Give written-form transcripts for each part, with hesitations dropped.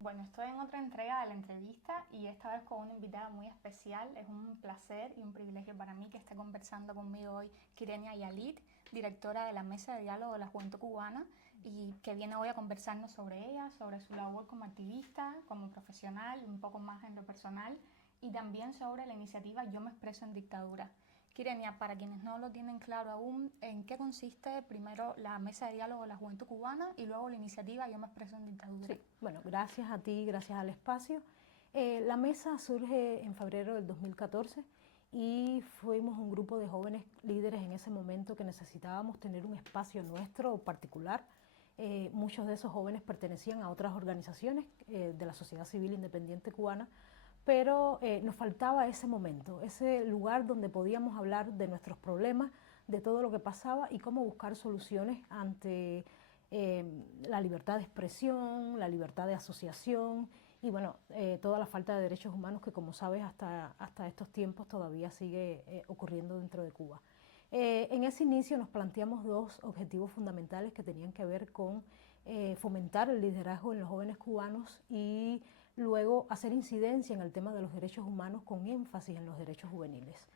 Bueno, estoy en otra entrega de la entrevista y esta vez con una invitada muy especial. Es un placer y un privilegio para mí que esté conversando conmigo hoy Kyrenia Yalit, directora de la Mesa de Diálogo de la Juventud Cubana, y que viene hoy a conversarnos sobre ella, sobre su labor como activista, como profesional, un poco más en lo personal, y también sobre la iniciativa Yo me expreso en dictadura. Kyrenia, para quienes no lo tienen claro aún, ¿en qué consiste primero la Mesa de Diálogo de la Juventud Cubana y luego la iniciativa Yo me expreso en dictadura? Sí, bueno, gracias a ti, gracias al espacio. La mesa surge en febrero del 2014 y fuimos un grupo de jóvenes líderes en ese momento que necesitábamos tener un espacio nuestro particular. Muchos de esos jóvenes pertenecían a otras organizaciones de la sociedad civil independiente cubana, pero nos faltaba ese momento, ese lugar donde podíamos hablar de nuestros problemas, de todo lo que pasaba y cómo buscar soluciones ante la libertad de expresión, la libertad de asociación y bueno, toda la falta de derechos humanos que, como sabes, hasta estos tiempos todavía sigue ocurriendo dentro de Cuba. En ese inicio nos planteamos dos objetivos fundamentales que tenían que ver con fomentar el liderazgo en los jóvenes cubanos y luego hacer incidencia en el tema de los derechos humanos con énfasis en los derechos juveniles.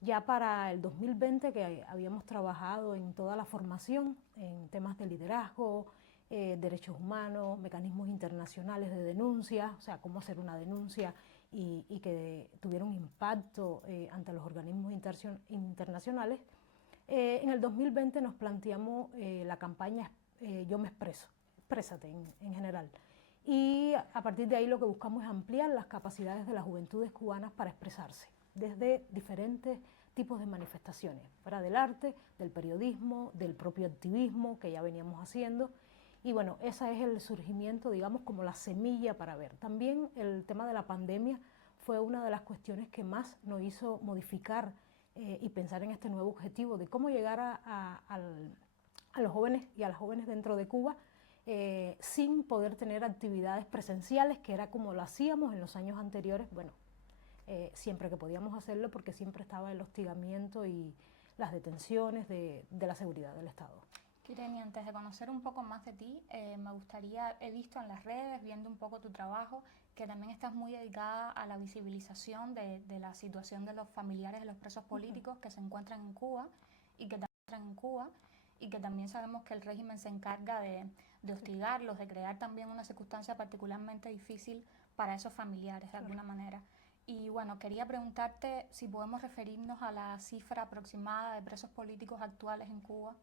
Ya para el 2020, que habíamos trabajado en toda la formación, en temas de liderazgo, derechos humanos, mecanismos internacionales de denuncia, o sea, cómo hacer una denuncia y que tuviera un impacto ante los organismos internacionales, en el 2020 nos planteamos la campaña Yo me expreso, exprésate en general. Y a partir de ahí lo que buscamos es ampliar las capacidades de las juventudes cubanas para expresarse desde diferentes tipos de manifestaciones, fuera del arte, del periodismo, del propio activismo que ya veníamos haciendo. Y bueno, ese es el surgimiento, digamos, como la semilla para ver. También el tema de la pandemia fue una de las cuestiones que más nos hizo modificar y pensar en este nuevo objetivo de cómo llegar a los jóvenes y a las jóvenes dentro de Cuba sin poder tener actividades presenciales, que era como lo hacíamos en los años anteriores, bueno, siempre que podíamos hacerlo porque siempre estaba el hostigamiento y las detenciones de la seguridad del Estado. Kyrenia, antes de conocer un poco más de ti, me gustaría, he visto en las redes, viendo un poco tu trabajo, que también estás muy dedicada a la visibilización de la situación de los familiares de los presos políticos que se encuentran en Cuba y que también sabemos que el régimen se encarga de hostigarlos, de crear también una circunstancia particularmente difícil para esos familiares de alguna manera. Y bueno, quería preguntarte si podemos referirnos a la cifra aproximada de presos políticos actuales en Cuba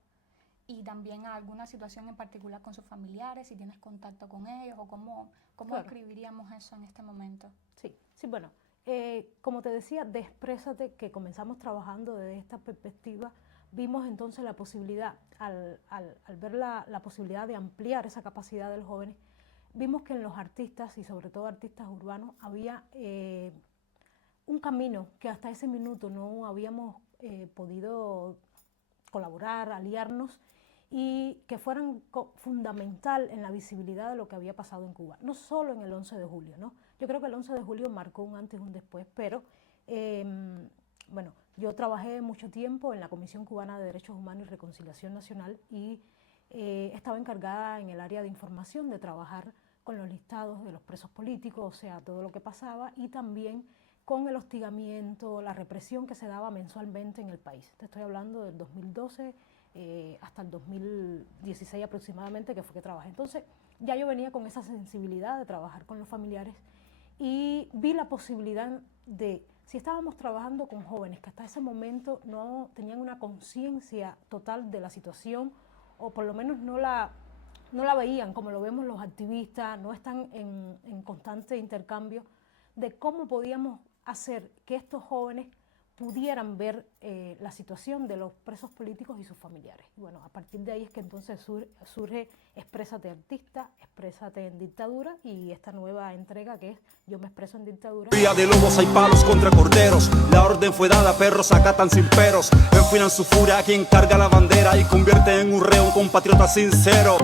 y también a alguna situación en particular con sus familiares, si tienes contacto con ellos o cómo Claro. describiríamos eso en este momento. Sí, sí, bueno, como te decía, de Exprésate, que comenzamos trabajando desde esta perspectiva, vimos entonces la posibilidad, al ver la posibilidad de ampliar esa capacidad de los jóvenes, vimos que en los artistas, y sobre todo artistas urbanos, había un camino que hasta ese minuto no habíamos podido colaborar, aliarnos, y que fueran fundamental en la visibilidad de lo que había pasado en Cuba, no solo en el 11 de julio, ¿no? Yo creo que el 11 de julio marcó un antes y un después, pero bueno, yo trabajé mucho tiempo en la Comisión Cubana de Derechos Humanos y Reconciliación Nacional y estaba encargada en el área de información de trabajar con los listados de los presos políticos, o sea, todo lo que pasaba, y también con el hostigamiento, la represión que se daba mensualmente en el país. Te estoy hablando del 2012 hasta el 2016 aproximadamente, que fue que trabajé. Entonces, ya yo venía con esa sensibilidad de trabajar con los familiares y vi la posibilidad de, si estábamos trabajando con jóvenes que hasta ese momento no tenían una conciencia total de la situación, o por lo menos no la veían como lo vemos los activistas, no están en constante intercambio, de cómo podíamos hacer que estos jóvenes pudieran ver la situación de los presos políticos y sus familiares. Y bueno, a partir de ahí es que entonces surge Exprésate Artista, Exprésate en Dictadura, y esta nueva entrega que es Yo me expreso en dictadura. Vía de lobos hay palos contra corderos, la orden fue dada, perros acatan sin peros, enfilan su furia a quien carga la bandera y convierte en un reo un compatriota sincero.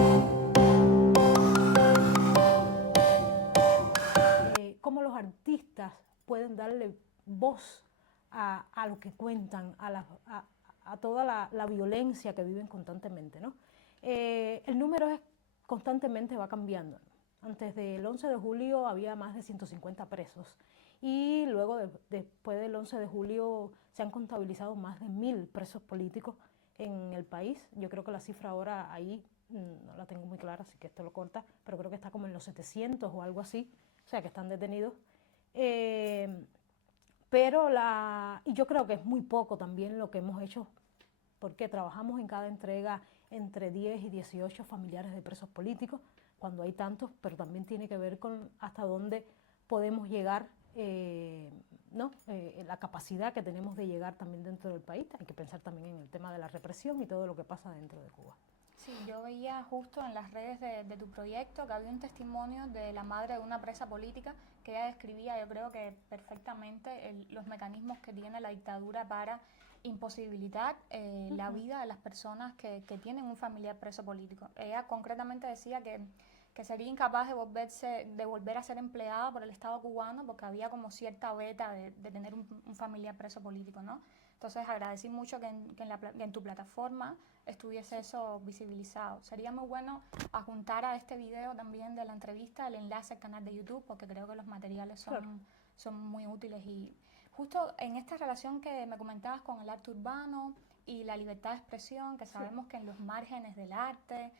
Cómo los artistas pueden darle voz a lo que cuentan, a toda la violencia que viven constantemente, ¿no? El número constantemente va cambiando. Antes del 11 de julio había más de 150 presos y luego después del 11 de julio se han contabilizado más de 1000 presos políticos en el país. Yo creo que la cifra ahora ahí no la tengo muy clara, así que esto lo corta, pero creo que está como en los 700 o algo así, o sea que están detenidos. Y yo creo que es muy poco también lo que hemos hecho, porque trabajamos en cada entrega entre 10 y 18 familiares de presos políticos, cuando hay tantos, pero también tiene que ver con hasta dónde podemos llegar, ¿no? La capacidad que tenemos de llegar también dentro del país. Hay que pensar también en el tema de la represión y todo lo que pasa dentro de Cuba. Sí, yo veía justo en las redes de tu proyecto que había un testimonio de la madre de una presa política que ella describía, yo creo que perfectamente, los mecanismos que tiene la dictadura para imposibilitar la vida de las personas que tienen un familiar preso político. Ella concretamente decía que sería incapaz de volver a ser empleada por el Estado cubano porque había como cierta veta de tener un familiar preso político, ¿no? Entonces agradecí mucho que en tu plataforma estuviese eso visibilizado. Sería muy bueno adjuntar a este video también de la entrevista el enlace al canal de YouTube, porque creo que los materiales son muy útiles. Y justo en esta relación que me comentabas con el arte urbano y la libertad de expresión, que sabemos que en los márgenes del arte,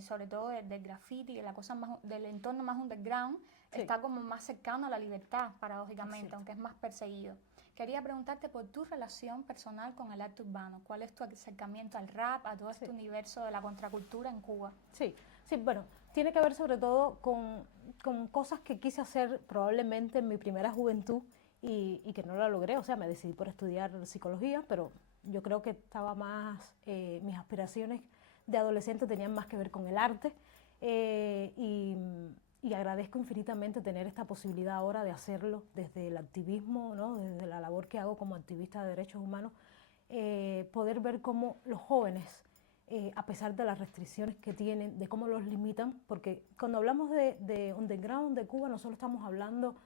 sobre todo del graffiti, de la cosa más, del entorno más underground, está como más cercano a la libertad, paradójicamente, aunque es más perseguido. Quería preguntarte por tu relación personal con el arte urbano. ¿Cuál es tu acercamiento al rap, a todo este universo de la contracultura en Cuba? Sí, bueno, tiene que ver sobre todo con cosas que quise hacer probablemente en mi primera juventud y que no la logré. O sea, me decidí por estudiar psicología, pero yo creo que estaba más, mis aspiraciones de adolescente tenían más que ver con el arte, y agradezco infinitamente tener esta posibilidad ahora de hacerlo desde el activismo, ¿no? Desde la labor que hago como activista de derechos humanos, poder ver cómo los jóvenes, a pesar de las restricciones que tienen, de cómo los limitan, porque cuando hablamos de underground de Cuba no solo estamos hablando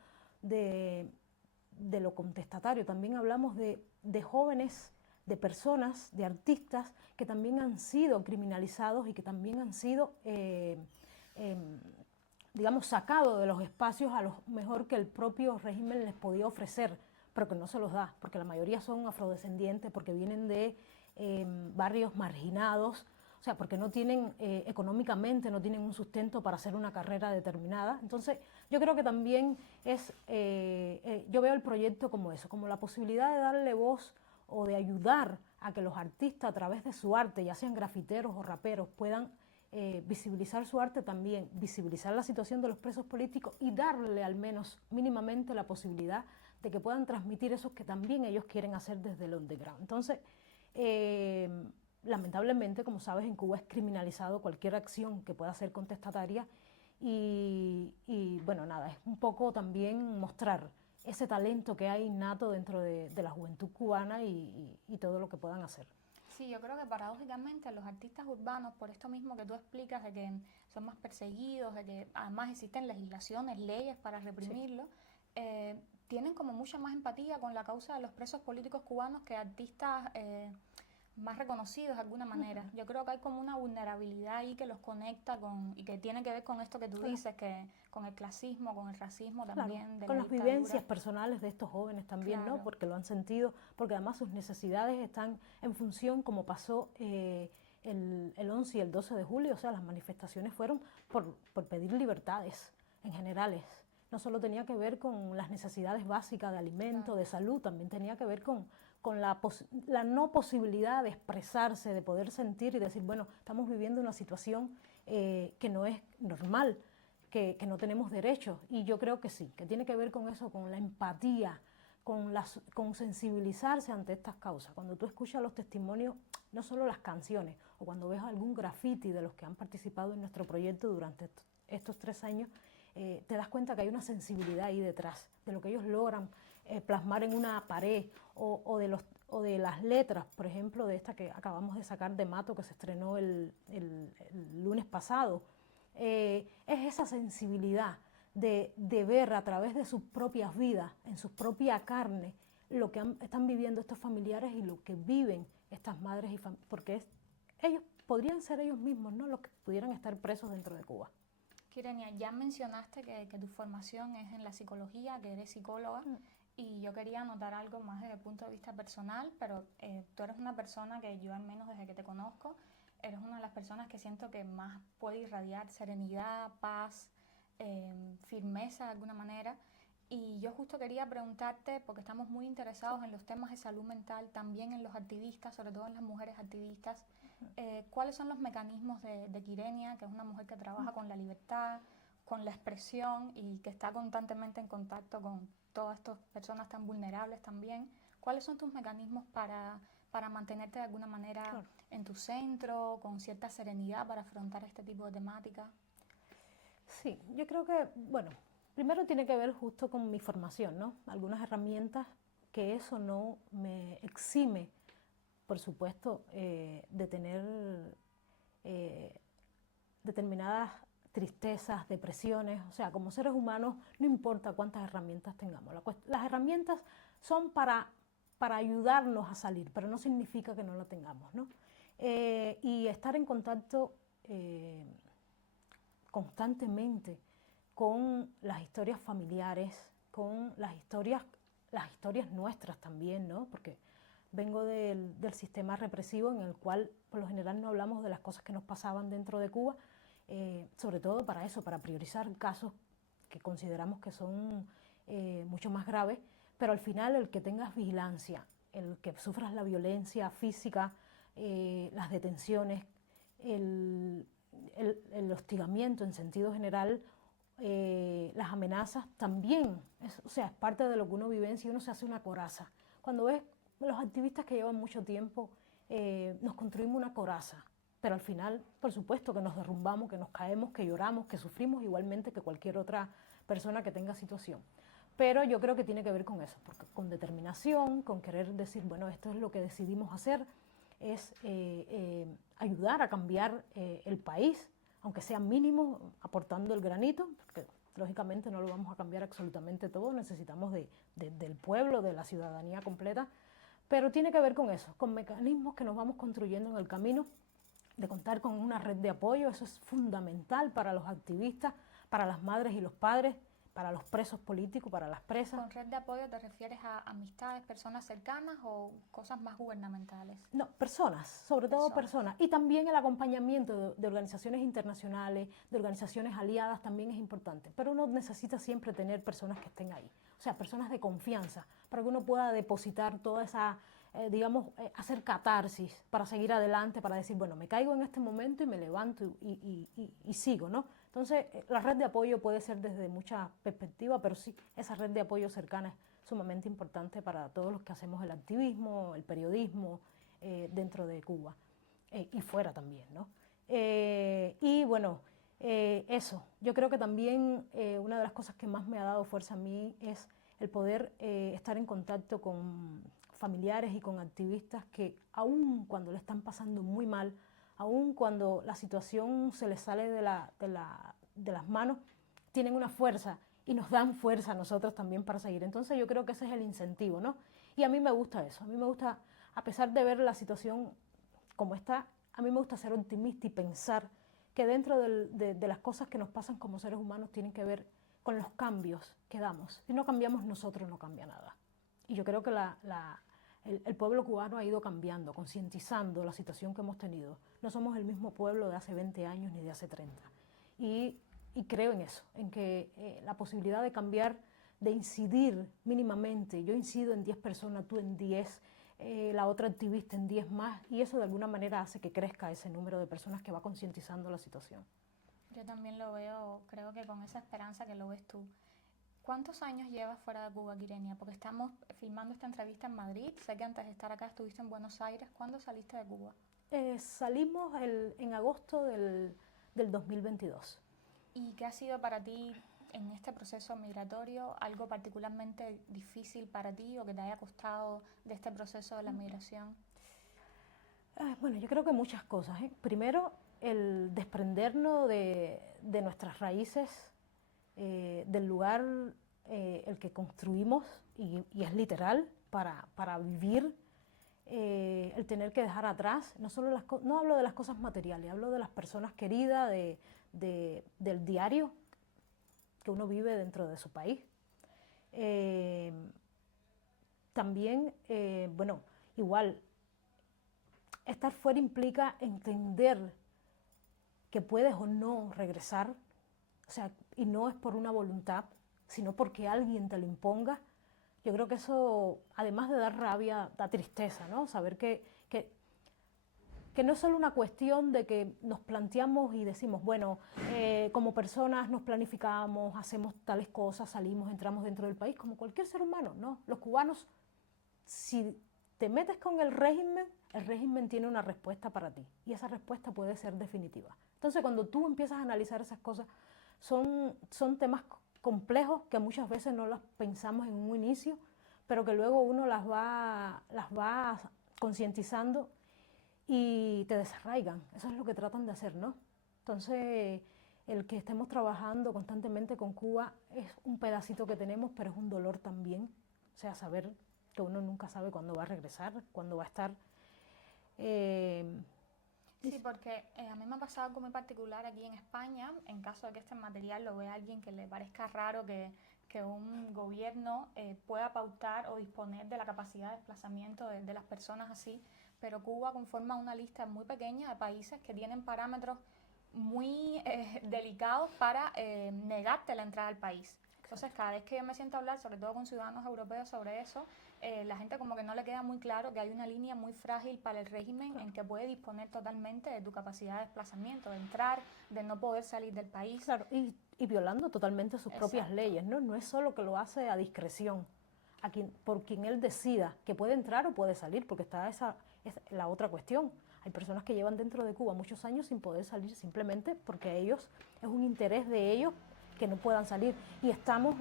de lo contestatario, también hablamos de jóvenes, de personas, de artistas que también han sido criminalizados y que también han sido digamos, sacado de los espacios a lo mejor que el propio régimen les podía ofrecer, pero que no se los da, porque la mayoría son afrodescendientes, porque vienen de barrios marginados, o sea, porque no tienen, económicamente, no tienen un sustento para hacer una carrera determinada. Entonces, yo creo que también yo veo el proyecto como eso, como la posibilidad de darle voz o de ayudar a que los artistas a través de su arte, ya sean grafiteros o raperos, puedan visibilizar su arte también, visibilizar la situación de los presos políticos y darle al menos mínimamente la posibilidad de que puedan transmitir eso que también ellos quieren hacer desde el underground. Entonces, lamentablemente, como sabes, en Cuba es criminalizado cualquier acción que pueda ser contestataria y bueno, nada, es un poco también mostrar ese talento que hay innato dentro de la juventud cubana y todo lo que puedan hacer. Sí, yo creo que paradójicamente los artistas urbanos, por esto mismo que tú explicas, de que son más perseguidos, de que además existen legislaciones, leyes para reprimirlo, tienen como mucha más empatía con la causa de los presos políticos cubanos que artistas más reconocidos de alguna manera. Yo creo que hay como una vulnerabilidad ahí que los conecta y que tiene que ver con esto que tú dices, que con el clasismo, con el racismo también. Claro, con las vivencias personales de estos jóvenes también, ¿no? Porque lo han sentido, porque además sus necesidades están en función, como pasó el 11 y el 12 de julio, o sea, las manifestaciones fueron por pedir libertades en generales. No solo tenía que ver con las necesidades básicas de alimento, de salud, también tenía que ver con la no posibilidad de expresarse, de poder sentir y decir, bueno, estamos viviendo una situación que no es normal, que no tenemos derechos. Y yo creo que sí, que tiene que ver con eso, con la empatía con sensibilizarse ante estas causas. Cuando tú escuchas los testimonios, no solo las canciones, o cuando ves algún graffiti de los que han participado en nuestro proyecto durante estos 3 años, te das cuenta que hay una sensibilidad ahí detrás, de lo que ellos logran plasmar en una pared, o de las letras, por ejemplo, de esta que acabamos de sacar de Mato, que se estrenó el lunes pasado. Es esa sensibilidad de ver a través de sus propias vidas, en su propia carne, lo que están viviendo estos familiares y lo que viven estas madres y familias, porque ellos podrían ser ellos mismos, ¿no?, los que pudieran estar presos dentro de Cuba. Kirenia, ya mencionaste que tu formación es en la psicología, que eres psicóloga, y yo quería anotar algo más desde el punto de vista personal, pero tú eres una persona que yo, al menos desde que te conozco, eres una de las personas que siento que más puede irradiar serenidad, paz, firmeza de alguna manera. Y yo justo quería preguntarte, porque estamos muy interesados en los temas de salud mental, también en los activistas, sobre todo en las mujeres activistas, ¿cuáles son los mecanismos de Kirenia, que es una mujer que trabaja con la libertad, con la expresión y que está constantemente en contacto con todas estas personas tan vulnerables también? ¿Cuáles son tus mecanismos para mantenerte de alguna manera en tu centro, con cierta serenidad para afrontar este tipo de temáticas? Sí, yo creo que, bueno, primero tiene que ver justo con mi formación, ¿no? Algunas herramientas que eso no me exime, por supuesto, de tener determinadas tristezas, depresiones. O sea, como seres humanos, no importa cuántas herramientas tengamos. Las herramientas son para ayudarnos a salir, pero no significa que no lo tengamos, ¿no? Y estar en contacto constantemente con las historias familiares, con las historias nuestras también, ¿no? Porque vengo del sistema represivo en el cual por lo general no hablamos de las cosas que nos pasaban dentro de Cuba, sobre todo para eso, para priorizar casos que consideramos que son mucho más graves, pero al final el que tengas vigilancia, el que sufras la violencia física, las detenciones, el hostigamiento en sentido general, las amenazas también, o sea, es parte de lo que uno vivencia y uno se hace una coraza. Cuando ves los activistas que llevan mucho tiempo, nos construimos una coraza, pero al final, por supuesto, que nos derrumbamos, que nos caemos, que lloramos, que sufrimos igualmente que cualquier otra persona que tenga situación. Pero yo creo que tiene que ver con eso, porque con determinación, con querer decir, bueno, esto es lo que decidimos hacer, es ayudar a cambiar el país, aunque sea mínimo, aportando el granito, porque lógicamente no lo vamos a cambiar absolutamente todo, necesitamos del pueblo, de la ciudadanía completa, pero tiene que ver con eso, con mecanismos que nos vamos construyendo en el camino, de contar con una red de apoyo. Eso es fundamental para los activistas, para las madres y los padres, para los presos políticos, para las presas. ¿Con red de apoyo te refieres a amistades, personas cercanas o cosas más gubernamentales? No, personas, sobre todo personas. Y también el acompañamiento de organizaciones internacionales, de organizaciones aliadas también es importante. Pero uno necesita siempre tener personas que estén ahí. O sea, personas de confianza, para que uno pueda depositar toda esa, hacer catarsis para seguir adelante, para decir, bueno, me caigo en este momento y me levanto y sigo, ¿no? Entonces, la red de apoyo puede ser desde muchas perspectivas, pero sí, esa red de apoyo cercana es sumamente importante para todos los que hacemos el activismo, el periodismo dentro de Cuba y fuera también, ¿no? Y bueno, eso, yo creo que también una de las cosas que más me ha dado fuerza a mí es el poder estar en contacto con familiares y con activistas que aún cuando le están pasando muy mal, aún cuando la situación se les sale de las manos, tienen una fuerza y nos dan fuerza a nosotros también para seguir. Entonces yo creo que ese es el incentivo, ¿no? Y a mí me gusta eso, a mí me gusta, a pesar de ver la situación como está, a mí me gusta ser optimista y pensar que dentro de las cosas que nos pasan como seres humanos tienen que ver con los cambios que damos. Si no cambiamos nosotros, no cambia nada. Y yo creo que el pueblo cubano ha ido cambiando, concientizando la situación que hemos tenido. No somos el mismo pueblo de hace 20 años ni de hace 30. Y creo en eso, en que la posibilidad de cambiar, de incidir mínimamente, yo incido en 10 personas, tú en 10, la otra activista en 10 más, y eso de alguna manera hace que crezca ese número de personas que va concientizando la situación. Yo también lo veo, creo que con esa esperanza que lo ves tú. ¿Cuántos años llevas fuera de Cuba, Kyrenia? Porque estamos filmando esta entrevista en Madrid. Sé que antes de estar acá estuviste en Buenos Aires. ¿Cuándo saliste de Cuba? Salimos en agosto del 2022. ¿Y qué ha sido para ti en este proceso migratorio algo particularmente difícil para ti o que te haya costado de este proceso de la migración? Bueno, yo creo que muchas cosas, ¿eh? Primero, el desprendernos de nuestras raíces, del lugar el que construimos, y es literal, para vivir, el tener que dejar atrás, no hablo de las cosas materiales, hablo de las personas queridas, del diario que uno vive dentro de su país. También, bueno, igual, estar fuera implica entender que puedes o no regresar, o sea, y no es por una voluntad, sino porque alguien te lo imponga. Yo creo que eso, además de dar rabia, da tristeza, ¿no? Saber que no es solo una cuestión de que nos planteamos y decimos, bueno, como personas nos planificamos, hacemos tales cosas, salimos, entramos dentro del país, como cualquier ser humano, ¿no? Los cubanos, si te metes con el régimen tiene una respuesta para ti, y esa respuesta puede ser definitiva. Entonces, cuando tú empiezas a analizar esas cosas, son temas complejos que muchas veces no las pensamos en un inicio, pero que luego uno las va concientizando y te desarraigan. Eso es lo que tratan de hacer, ¿no? Entonces, el que estemos trabajando constantemente con Cuba es un pedacito que tenemos, pero es un dolor también. O sea, saber que uno nunca sabe cuándo va a regresar, cuándo va a estar. Sí, porque a mí me ha pasado algo muy particular aquí en España, en caso de que este material lo vea alguien que le parezca raro que un gobierno pueda pautar o disponer de la capacidad de desplazamiento de las personas así, pero Cuba conforma una lista muy pequeña de países que tienen parámetros muy delicados para negarte la entrada al país. Entonces, cada vez que yo me siento a hablar, sobre todo con ciudadanos europeos, sobre eso, la gente como que no le queda muy claro que hay una línea muy frágil para el régimen en que puede disponer totalmente de tu capacidad de desplazamiento, de entrar, de no poder salir del país. Claro, y violando totalmente sus propias leyes, ¿no? No es solo que lo hace a discreción, por quien él decida que puede entrar o puede salir, porque está es la otra cuestión. Hay personas que llevan dentro de Cuba muchos años sin poder salir simplemente porque es un interés de ellos que no puedan salir. Y estamos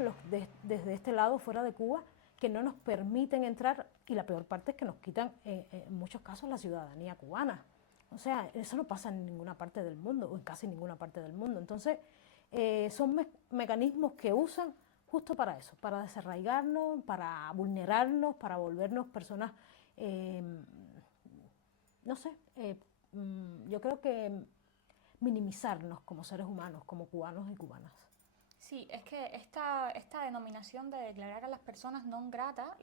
desde este lado, fuera de Cuba, que no nos permiten entrar, y la peor parte es que nos quitan, en muchos casos, la ciudadanía cubana. O sea, eso no pasa en ninguna parte del mundo, o en casi ninguna parte del mundo. Entonces, son mecanismos que usan justo para eso, para desarraigarnos, para vulnerarnos, para volvernos personas, no sé, yo creo que minimizarnos como seres humanos, como cubanos y cubanas. Sí, es que esta denominación de declarar a las personas non grata,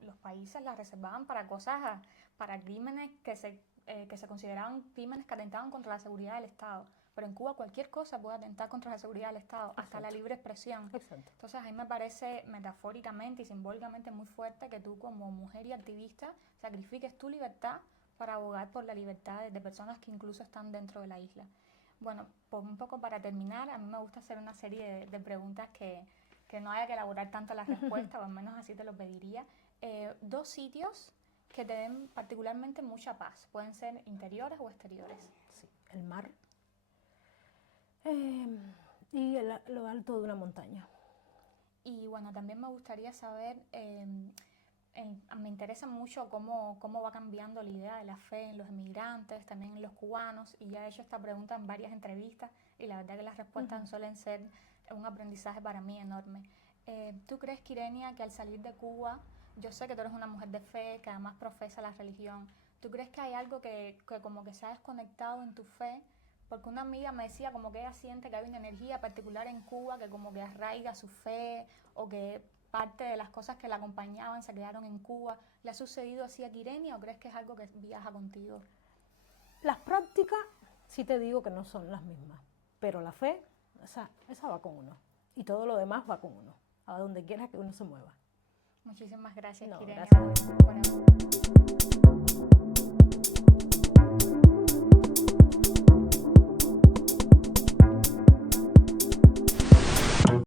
los países la reservaban para cosas, para crímenes que se consideraban crímenes que atentaban contra la seguridad del Estado. Pero en Cuba cualquier cosa puede atentar contra la seguridad del Estado, hasta Exacto. la libre expresión. Exacto. Entonces a mí me parece metafóricamente y simbólicamente muy fuerte que tú como mujer y activista sacrifiques tu libertad para abogar por la libertad de personas que incluso están dentro de la isla. Bueno, un poco para terminar, a mí me gusta hacer una serie de preguntas que no haya que elaborar tanto la respuesta, o al menos así te lo pediría. 2 sitios que te den particularmente mucha paz, pueden ser interiores o exteriores. Sí, el mar y lo alto de una montaña. Y bueno, también me gustaría saber, me interesa mucho cómo va cambiando la idea de la fe en los emigrantes, también en los cubanos, y ya he hecho esta pregunta en varias entrevistas y la verdad que las respuestas suelen ser un aprendizaje para mí enorme. ¿Tú crees, Kyrenia, que al salir de Cuba, yo sé que tú eres una mujer de fe, que además profesa la religión, ¿tú crees que hay algo que como que se ha desconectado en tu fe? Porque una amiga me decía como que ella siente que hay una energía particular en Cuba que como que arraiga su fe, o que parte de las cosas que la acompañaban se quedaron en Cuba. ¿Le ha sucedido así a Kyrenia o crees que es algo que viaja contigo? Las prácticas, sí te digo que no son las mismas, pero la fe, esa va con uno. Y todo lo demás va con uno, a donde quiera que uno se mueva. Muchísimas gracias, No, Kyrenia, gracias. por